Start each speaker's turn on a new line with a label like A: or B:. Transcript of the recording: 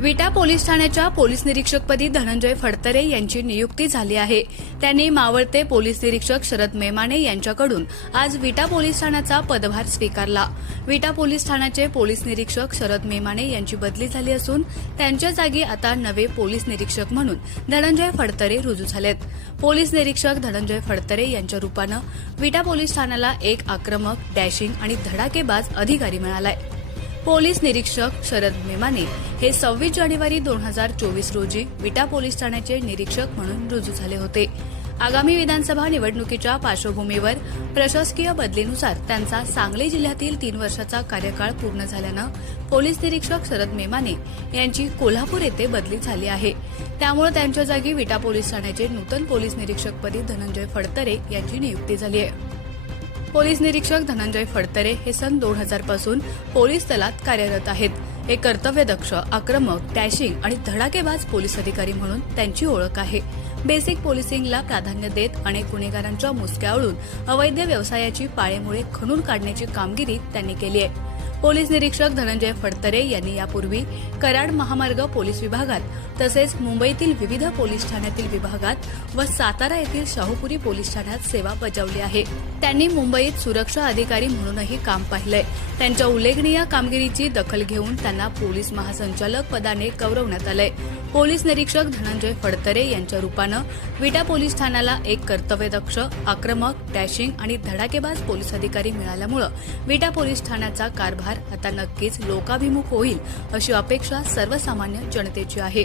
A: विटा पोलीस ठाण्याच्या पोलीस निरीक्षकपदी धनंजय फडतरे यांची नियुक्ती झाली आहे. त्यांनी मावळते पोलीस निरीक्षक शरद मेमाने यांच्याकडून आज विटा पोलीस ठाण्याचा पदभार स्वीकारला. विटा पोलीस ठाण्याचे पोलीस निरीक्षक शरद मेमाने यांची बदली झाली असून त्यांच्या जागी आता नवे पोलीस निरीक्षक म्हणून धनंजय फडतरे रुजू झालेत. पोलीस निरीक्षक धनंजय फडतरे यांच्या रूपानं विटा पोलीस ठाण्याला एक आक्रमक डॅशिंग आणि धडाकेबाज अधिकारी मिळालाय. पोलीस निरीक्षक शरद मेमाने हे सव्वीस जानेवारी दोन हजार चोवीस रोजी विटा पोलीस ठाण्याचे निरीक्षक म्हणून रुजू झाले होते. आगामी विधानसभा निवडणुकीच्या पार्श्वभूमीवर प्रशासकीय बदलीनुसार त्यांचा सांगली जिल्ह्यातील तीन वर्षाचा कार्यकाळ पूर्ण झाल्यानं पोलीस निरीक्षक शरद मेमाने यांची कोल्हापूर येथे बदली झाली आहे. त्यामुळे त्यांच्या जागी विटा पोलीस ठाण्याचे नूतन पोलीस निरीक्षकपदी धनंजय फडतरे यांची नियुक्ती झाली आहे. पोलीस निरीक्षक धनंजय फडतरे हे सन दोन हजारपासून पोलीस दलात कार्यरत आहेत. हे कर्तव्यदक्ष आक्रमक डॅशिंग आणि धडाकेबाज पोलीस अधिकारी म्हणून त्यांची ओळख आहे. बेसिक पोलिसिंगला प्राधान्य देत अनेक गुन्हेगारांच्या मुसक्यावळून अवैध व्यवसायाची पाळेमुळे खणून काढण्याची कामगिरी त्यांनी केली आहे. पोलीस निरीक्षक धनंजय फडतरे यांनी यापूर्वी कराड महामार्ग पोलीस विभागात तसेच मुंबईतील विविध पोलीस ठाण्यातील विभागात व सातारा येथील शाहूपुरी पोलीस ठाण्यात सेवा बजावली आहे. त्यांनी मुंबईत सुरक्षा अधिकारी म्हणूनही काम पाहिलंय. त्यांच्या उल्लेखनीय कामगिरीची दखल घेऊन त्यांना पोलीस महासंचालक पदाने गौरवण्यात आलंय. पोलीस निरीक्षक धनंजय फडतरे यांच्या रूपानं विटा पोलीस ठाण्याला एक कर्तव्यदक्ष आक्रमक डॅशिंग आणि धडाकेबाज पोलीस अधिकारी मिळाल्यामुळं विटा पोलीस ठाण्याचा कारभार आता नक्कीच लोकाभिमुख होईल अशी अपेक्षा सर्वसामान्य जनतेची आहे.